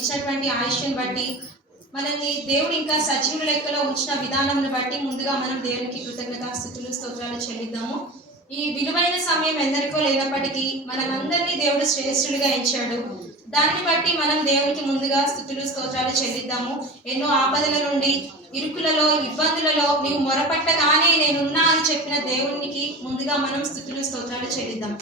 మనకిచ్చినటువంటి ఆయుష్ని బట్టి, మనల్ని దేవుడు ఇంకా సజీవుల లెక్కలో ఉంచిన విధానంను బట్టి ముందుగా మనం దేవునికి కృతజ్ఞతాస్తుతులు స్తోత్రాలు చెల్లిద్దాము. ఈ విలువైన సమయం ఎందరికో లేనప్పటికీ మనమందరినీ దేవుడు శ్రేష్ఠులుగా ఎంచాడు. దాన్ని బట్టి మనం దేవునికి ముందుగా స్తుతులు స్తోత్రాలు చెల్లిద్దాము. ఎన్నో ఆపదల నుండి, ఇరుకులలో, ఇబ్బందులలో నీవు మొరపట్టగానే నేనున్నా అని చెప్పిన దేవునికి ముందుగా మనం స్తుతులు స్తోత్రాలు చెల్లిద్దాం.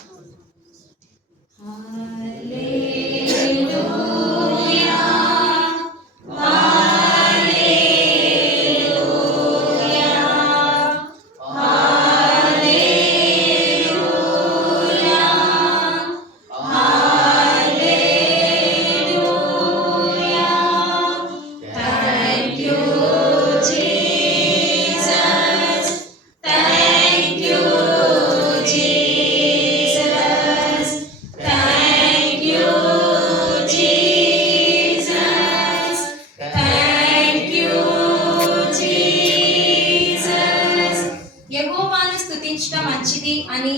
మంచిది అని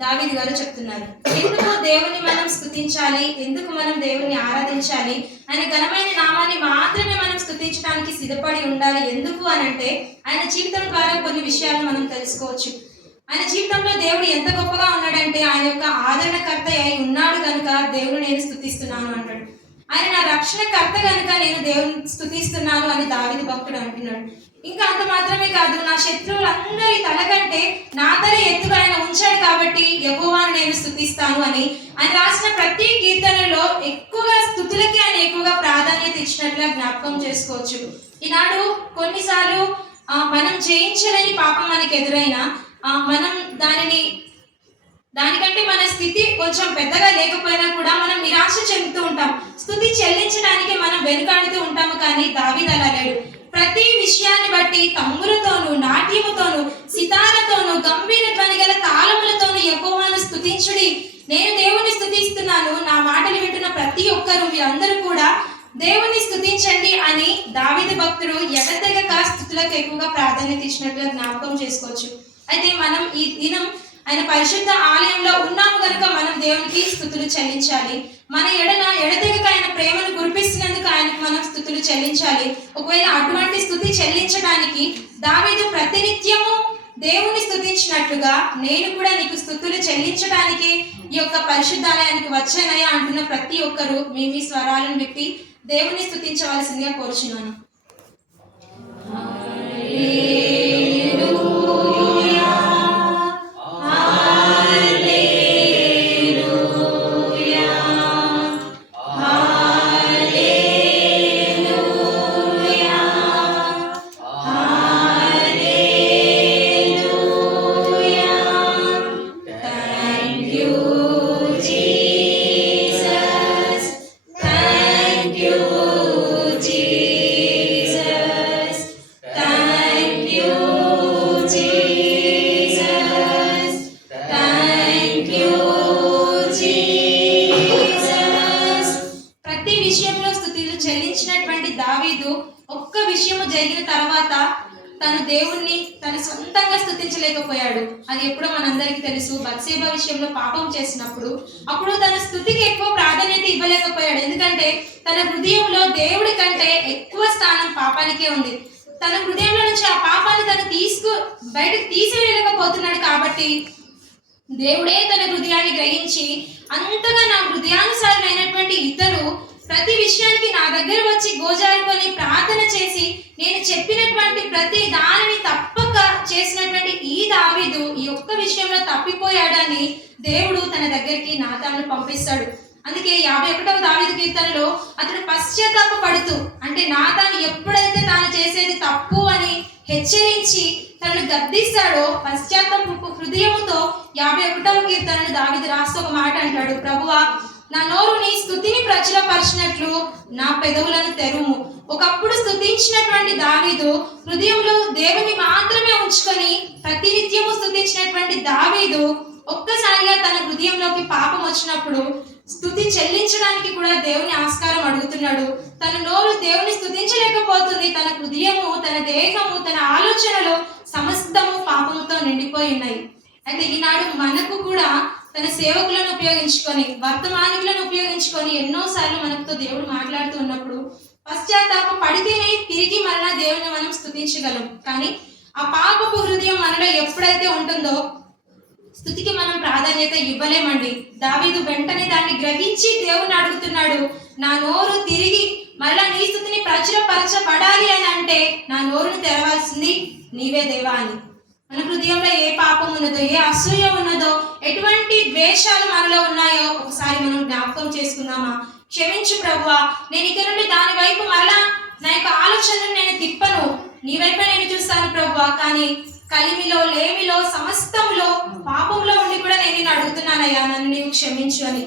దావీదు గారు చెప్తున్నారు. ఎందుకు దేవుని మనం స్తుతించాలి, ఎందుకు మనం దేవుని ఆరాధించాలి ఆయన ఘనమైన నామాన్ని మాత్రమే మనం స్తుతించడానికి సిద్ధపడి ఉండాలి. ఎందుకు అనంటే ఆయన జీవితం ద్వారా కొన్ని విషయాలను మనం తెలుసుకోవచ్చు. ఆయన జీవితంలో దేవుడు ఎంత గొప్పగా ఉన్నాడంటే ఆయన యొక్క ఆదరణకర్త అయి ఉన్నాడు కనుక దేవుడు నేను స్తుతిస్తున్నాను అంటాడు. ఆయన నా రక్షణకర్త కనుక నేను దేవుని స్తుతిస్తున్నాను అని దావీదు భక్తుడు అంటున్నాడు. ఇంకా అంత మాత్రమే కాదు, నా శత్రువులందరి తల కంటే నా తల ఎత్తుగా ఆయన ఉంచాడు కాబట్టి యెహోవాను నేను స్తుతిస్తాను అని ఆయన రాసిన ప్రతి కీర్తనలో ఎక్కువగా స్తుతులకి ఆయన ఎక్కువగా ప్రాధాన్యత ఇచ్చినట్లుగా జ్ఞాపకం చేసుకోవచ్చు. ఈనాడు కొన్నిసార్లు మనం జయించలేని పాపం మనకి ఎదురైనా మనం దానికంటే మన స్థితి కొంచెం పెద్దగా లేకపోయినా కూడా మనం నిరాశ చెందుతూ ఉంటాం. స్తుతి చెల్లించడానికి మనం వెనుకాడుతూ ఉంటాము. కానీ దావీదు అలా లేడు. ప్రతి విషయాన్ని బట్టి తంబురతోను, నాట్యముతోను, సితారతోను, గంభీర ధ్వని గల తాళములతోను యెహోవాను స్తుతించుడి. నేను దేవుని స్తుతిస్తున్నాను, నా మాటలు వింటున్న ప్రతి ఒక్కరు మీరందరూ కూడా దేవుని స్తుతించండి అని దావీదు భక్తుడు ఎడతెగక స్తుతులకు ఎక్కువగా ప్రాధాన్యత ఇచ్చినట్లుగా జ్ఞాపకం చేసుకోవచ్చు. అయితే మనం ఈ దినం ఆయన పరిశుద్ధ ఆలయంలో ఉన్నాము కనుక మనం దేవునికి స్తుతులు చెల్లించాలి. మన ఎడతెగక ఆయన ప్రేమను కురిపిస్తున్నందుకు ఆయనకు మనం స్తుతులు చెల్లించాలి. ఒకవేళ అటువంటి స్తుతి చెల్లించడానికి దావీదు ప్రతినిత్యము దేవుని స్తుతించినట్లుగా నేను కూడా నీకు స్తుతులు చెల్లించడానికి ఈ యొక్క పరిశుద్ధాలయానికి వచ్చానయ్యా అంటున్న ప్రతి ఒక్కరూ మీ స్వరాలను విప్పి దేవుని స్తుతించవలసిందిగా కోరుచున్నాను. చెల్లించినటువంటి దావీదు ఒక్క విషయము జరిగిన తర్వాత తను దేవుణ్ణి తన సొంతంగా స్తుతించలేకపోయాడు. అది ఎప్పుడో మనందరికీ తెలుసు. బత్షెబ విషయంలో పాపం చేసినప్పుడు అప్పుడు తన స్తుతికి ఎక్కువ ప్రాధాన్యత ఇవ్వలేకపోయాడు. ఎందుకంటే తన హృదయంలో దేవుడి కంటే ఎక్కువ స్థానం పాపానికే ఉంది. తన హృదయంలో నుంచి ఆ పాపాన్ని తను బయటకు తీసివేయలేకపోతున్నాడు. కాబట్టి దేవుడే తన హృదయాన్ని గ్రహించి అంతగా నా హృదయానుసారులైనటువంటి ఇతరు ప్రతి విషయానికి నా దగ్గర వచ్చి గోజారుకొని ప్రార్థన చేసి నేను చెప్పినటువంటి ప్రతి దానిని తప్పక చేసినటువంటి ఈ దావీదు ఈ ఒక్క విషయంలో తప్పిపోయాడని దేవుడు తన దగ్గరికి నాతాను పంపిస్తాడు. అందుకే 51వ దావీదు కీర్తనలో అతడు పశ్చాత్తాపపడుతూ, అంటే నాతాను ఎప్పుడైతే తాను చేసేది తప్పు అని హెచ్చరించి తనను గద్దిస్తాడో పశ్చాత్తాపపు హృదయముతో 51వ కీర్తనను దావీదు రాస్తూ ఒక మాట అంటాడు, ప్రభువా నా నోరు నీ స్తుతిని ప్రచురపరిచినట్లు నా పెదవులను తెరుము. ఒకప్పుడు స్తుతించినటువంటి దావీదు హృదయంలో దేవుని మాత్రమే ఉంచుకొని ప్రతినిత్యము స్తుతించినటువంటి దావీదు ఒక్కసారిగా తన హృదయంలోకి పాపం వచ్చినప్పుడు స్తుతి చెల్లించడానికి కూడా దేవుని ఆస్కారం అడుగుతున్నాడు. తన నోరు దేవుని స్తుతించలేకపోతుంది. తన హృదయము, తన దేహము, తన ఆలోచనలు సమస్తము పాపముతో నిండిపోయి ఉన్నాయి. అయితే ఈనాడు మనకు కూడా తన సేవకులను ఉపయోగించుకొని, వర్తమానికులను ఉపయోగించుకొని ఎన్నోసార్లు మనతో దేవుడు మాట్లాడుతూ ఉన్నప్పుడు పశ్చాత్తాప పడితేనే తిరిగి మరలా దేవుని మనం స్తుతించగలం. కానీ ఆ పాపపు హృదయం మనలో ఎప్పుడైతే ఉంటుందో స్తుతికి మనం ప్రాధాన్యత ఇవ్వలేమండి. దావీదు వెంటనే దాన్ని గ్రహించి దేవుని అడుగుతున్నాడు, నా నోరు తిరిగి మరలా నీ స్తుతిని ప్రచురపరచబడాలి అని అంటే నా నోరును తెరవాల్సింది నీవే దేవా అని. మన హృదయంలో ఏ పాపం ఉన్నదో, ఏ అసూయ ఉన్నదో, ఎటువంటి ద్వేషాలు మనలో ఉన్నాయో ఒకసారి మనం జ్ఞాపకం చేసుకుందామా? క్షమించు ప్రభువా, నేను ఇక నుండి దాని వైపు మరలా నా యొక్క ఆలోచనను నేను తిప్పను, నీ వైపే నేను చూస్తాను ప్రభువా. కానీ కలిమిలో, లేమిలో, సమస్తములో, పాపంలో ఉండి కూడా నేను నిన్ను అడుగుతున్నానయ్యా, నన్ను నీవు క్షమించు అని.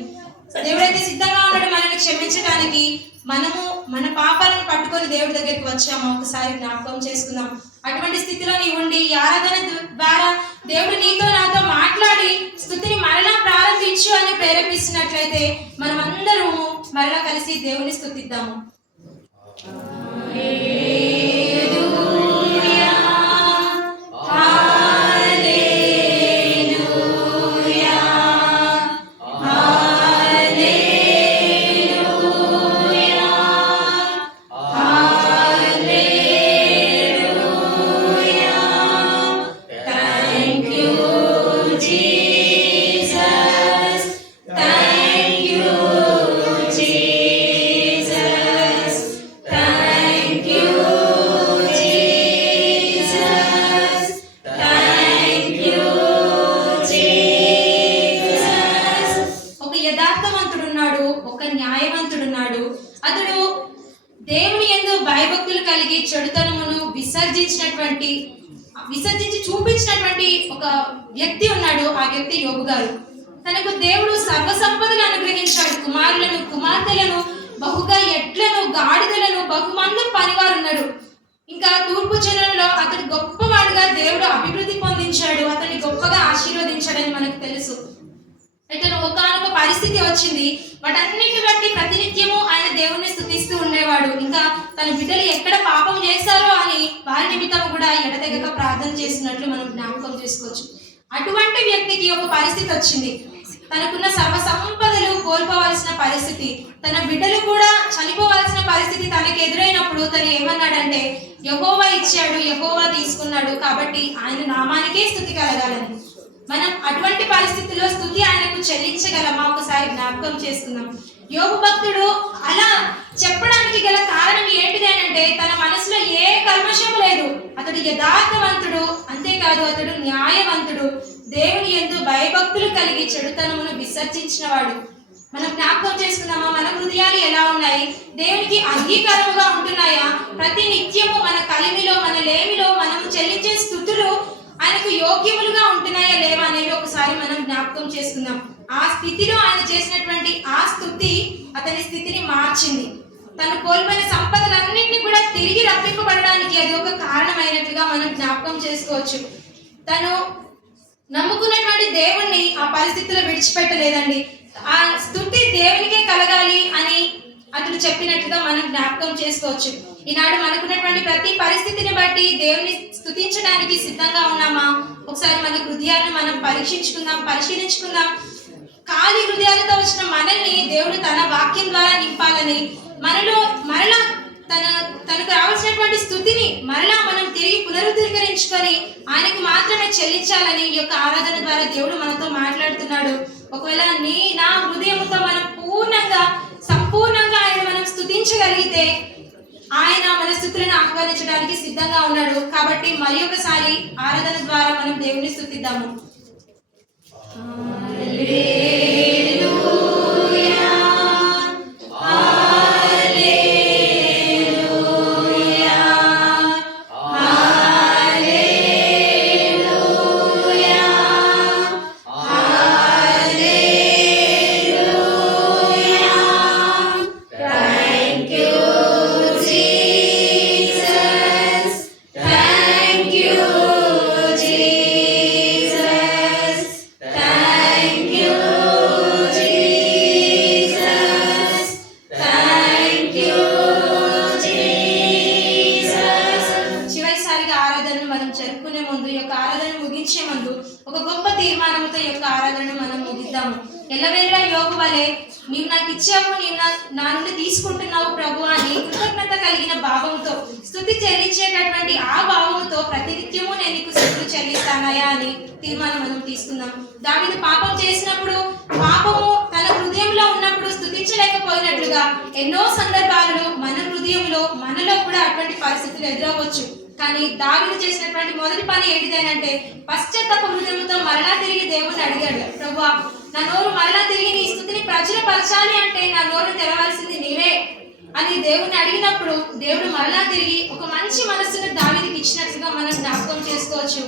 దేవుడైతే సిద్ధంగా ఉన్నాడు మనల్ని క్షమించడానికి. మనము మన పాపాలను పట్టుకొని దేవుడి దగ్గరికి వచ్చాము. ఒకసారి జ్ఞాపకం చేసుకుందాం. అటువంటి స్థితిలో నీవు ఉండి ఈ ఆరాధన ద్వారా దేవుడు నీతో నాతో మాట్లాడి స్తుతిని మరలా ప్రారంభించు అని ప్రేరేపిస్తున్నట్లయితే మనం అందరము మరలా కలిసి దేవుని స్తుతిద్దాము. అతడు దేవుని యందు భయభక్తులు కలిగి చెడుతనమును విసర్జించి చూపించినటువంటి ఒక వ్యక్తి ఉన్నాడు. ఆ వ్యక్తి యోబు గారు. తనకు దేవుడు సర్వ సంపదలు అనుగ్రహించాడు. కుమారులను, కుమార్తెలను, బహుగా ఎడ్లను, గాడిదలను, బహుమంది పనివారు ఉన్నాడు. ఇంకా తూర్పు జనులలో అతడు గొప్పవాడుగా దేవుడు అభివృద్ధి పొందించాడు. అతన్ని గొప్పగా ఆశీర్వదించాడని మనకు తెలుసు. ఇతను ఒకానొక పరిస్థితి వచ్చింది. వాటన్నిటిని బట్టి ప్రతినిత్యము ఆయన దేవుణ్ణి స్తుతిస్తూ ఉండేవాడు. ఇంకా తన బిడ్డలు ఎక్కడ పాపం చేశారో అని వారి నిమిత్తం కూడా ఎడతెగక ప్రార్థన చేస్తున్నట్లు మనం జ్ఞాపకం చేసుకోవచ్చు. అటువంటి వ్యక్తికి ఒక పరిస్థితి వచ్చింది. తనకున్న సర్వ సంపదలు కోల్పోవలసిన పరిస్థితి, తన బిడ్డలు కూడా చనిపోవలసిన పరిస్థితి తనకు ఎదురైనప్పుడు తను ఏమన్నాడంటే, యెహోవా ఇచ్చాడు, యెహోవా తీసుకున్నాడు, కాబట్టి ఆయన నామానికే స్తుతి కలగాలని. మనం అటువంటి పరిస్థితుల్లో స్తుతి ఆయనకు చెల్లించగలమా? ఒకసారి జ్ఞాపకం చేసుకుందాం. యోబు భక్తుడు అలా చెప్పడానికి గల కారణం ఏంటిది అంటే, తన మనసులో ఏ కల్మషం లేదు. అతడు యథార్థవంతుడు, అంతేకాదు అతడు న్యాయవంతుడు, దేవుని యందు భయభక్తులు కలిగి చెడుతనమును విసర్జించిన వాడు. మనం జ్ఞాపకం చేసుకుందామా? మన హృదయాలు ఎలా ఉన్నాయి? దేవునికి అంగీకారముగా ఉంటున్నాయా? ప్రతి నిత్యము మన కలిమిలో, మన లేమిలో మనం చెల్లించే స్తుతులు ఆయనకు యోగ్యములుగా ఉంటున్నాయా లేవా అనేవి ఒకసారి మనం జ్ఞాపకం చేసుకుందాం. ఆ స్థితిలో ఆయన చేసినటువంటి ఆ స్తుతి అతని స్థితిని మార్చింది. తను కోల్పోయిన సంపదలన్నింటినీ కూడా తిరిగి రప్పింపబడడానికి అది ఒక కారణమైనట్లుగా మనం జ్ఞాపకం చేసుకోవచ్చు. తను నమ్ముకున్నటువంటి దేవుణ్ణి ఆ పరిస్థితిలో విడిచిపెట్టలేదండి. ఆ స్తుతి దేవునికే కలగాలి అని అతడు చెప్పినట్లుగా మనం జ్ఞాపకం చేసుకోవచ్చు. ఈనాడు మనకున్నటువంటి ప్రతి పరిస్థితిని బట్టి దేవుని స్తుతించడానికి సిద్ధంగా ఉన్నామా? ఒకసారి మన హృదయాలను మనం పరిశీలించుకుందాం. ఖాళీ హృదయాలతో వచ్చిన మనల్ని దేవుడు తన వాక్యం ద్వారా నింపాలని, మనలో మరలా తనకు రావాల్సినటువంటి స్తుతిని మరలా మనం తిరిగి పునరుద్ధరించుకొని ఆయనకు మాత్రమే చెల్లించాలని ఈ యొక్క ఆరాధన ద్వారా దేవుడు మనతో మాట్లాడుతున్నాడు. ఒకవేళ నా హృదయంతో మనం సంపూర్ణంగా ఆయన మనం స్తుతించగలిగితే ఆయన మన స్తుతులను ఆహ్వానించడానికి సిద్ధంగా ఉన్నాడు. కాబట్టి మరి ఒకసారి ఆరాధన ద్వారా మనం దేవుని స్తుతిద్దాము. ఒక గొప్ప తీర్మానంతో ఈ యొక్క ఆరాధన మనం ముగిద్దాం. ఎల్లవేళ యోగు వలె నీవు నాకు ఇచ్చావు, నీవు నా నుండి తీసుకుంటున్నావు ప్రభు అని కృతజ్ఞత కలిగిన భావంతో స్తుతి చెల్లించేటటువంటి ఆ భావంతో ప్రతినిత్యము నేను నీకు స్తుతులు చెల్లిస్తానయా అని తీర్మానం మనం తీసుకుందాం. దావీదు పాపం చేసినప్పుడు, పాపము తన హృదయంలో ఉన్నప్పుడు స్తుతించలేకపోయినట్లుగా ఎన్నో సందర్భాలలో మన హృదయంలో మనలో కూడా అటువంటి పరిస్థితులు ఎదురవచ్చు. కానీ దావీదు చేసినటువంటి మొదటి పని ఏంటిదేనంటే పశ్చాత్తాప హృదయంతో మరలా తిరిగి దేవుని అడిగాడు, ప్రభువా నా నోరు మరలా తిరిగి నీ స్తుతిని ప్రచురపరచాలి అంటే నా నోరు తెరవలసింది నీవే అని దేవుని అడిగినప్పుడు దేవుడు మరలా తిరిగి ఒక మంచి మనస్సును దావీదుకి ఇచ్చినట్లుగా మనం జ్ఞాపకం చేసుకోవచ్చు.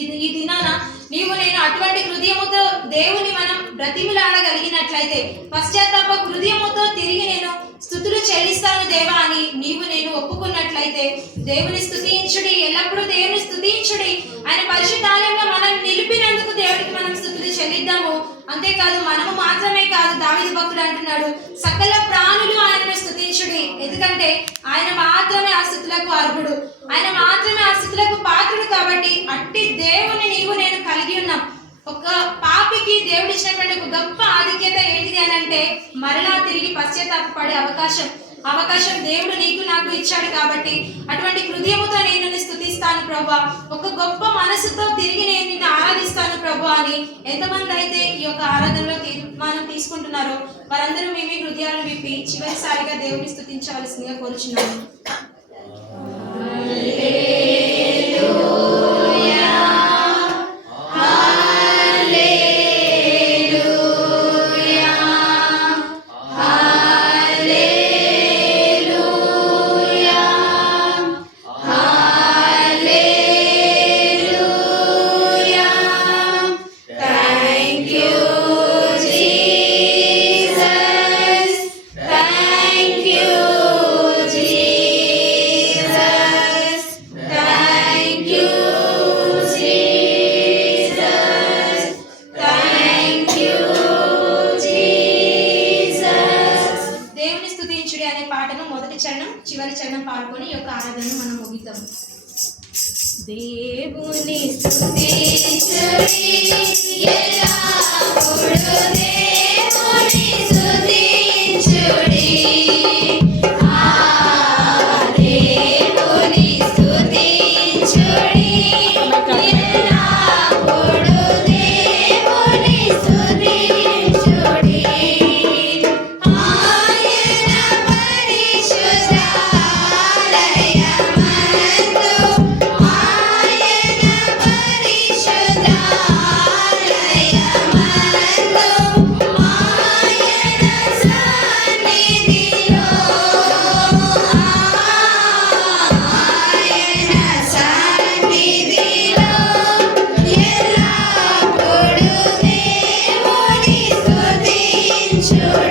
ఈ దినాన నీవు నేను అటువంటి హృదయముతో దేవుని మనం బ్రతిమిలాడగలిగినట్లయితే, పశ్చాత్తాప హృదయముతో తిరిగి నేను స్తుతులు చెల్లిస్తాను దేవా అని నీవు నేను ఒప్పుకున్నట్లయితే, దేవుని స్తుతించుడి, ఎల్లప్పుడూ దేవుని స్తుతించుడి. ఆయన పరిశుద్ధాలయంలో మనం నిలిపినందుకు దేవుడికి మనం స్తుతులు చెల్లిద్దాము. అంతేకాదు మనము మాత్రమే కాదు, దావీదు భక్తుడు అంటున్నాడు సకల ప్రాణులు ఆయనను స్తుతించుడి, ఎందుకంటే ఆయన మాత్రమే ఆ స్తుతులకు అర్హుడు, ఆయన మాత్రమే ఆ స్తుతులకు పాత్రుడు. కాబట్టి అట్టి దేవుని నీవు నేను కలిగి ఉన్నాం. ఒక పాపికి దేవుడు ఇచ్చినటువంటి ఒక గొప్ప ఆధిక్యత ఏంటిది అని అంటే మరలా తిరిగి పశ్చాత్తాపపడే అవకాశం దేవుడు నీకు నాకు ఇచ్చాడు. కాబట్టి అటువంటి హృదయముతో నేను నిన్ను స్తుతిస్తాను ప్రభువా, ఒక గొప్ప మనసుతో తిరిగి నేను నిన్ను ఆరాధిస్తాను ప్రభువా అని ఎంతమంది అయితే ఈ యొక్క ఆరాధనలో తీర్మానం తీసుకుంటున్నారో వారందరూ మీ హృదయాలను విప్పి చివరిసారిగా దేవుని స్తుతించవలసిందిగా కోరుచున్నాను. చివరి చరణం పాడుకొని ఈ యొక్క ఆరాధనను మనం ముగిద్దాం. దేవుని స్తుతించుడి ఎల్లప్పుడూ దేవుని స్తుతించుడి, దేవుని స్తుతించుడి ఎల్లప్పుడూ దేవుని స్తుతించుడి. Sure.